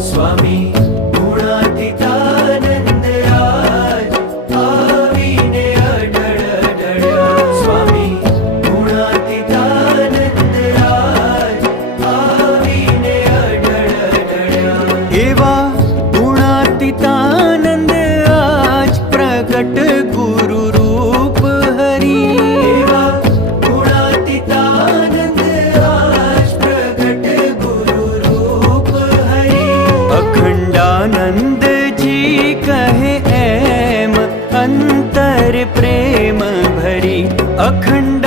स्वामी गुणातीतानंद आज आवीने अडळ अडळ्या स्वामी गुणातीतानंद आज आवीने अडळ अडळ्या एवा गुणातीतानंद आज प्रकट गुरु रूप हरी एवा गुणातीतानंद आज प्रकट गुरु रूप हरि अखंडानंद जी कहे एम अंतर प्रेम भरी अखंड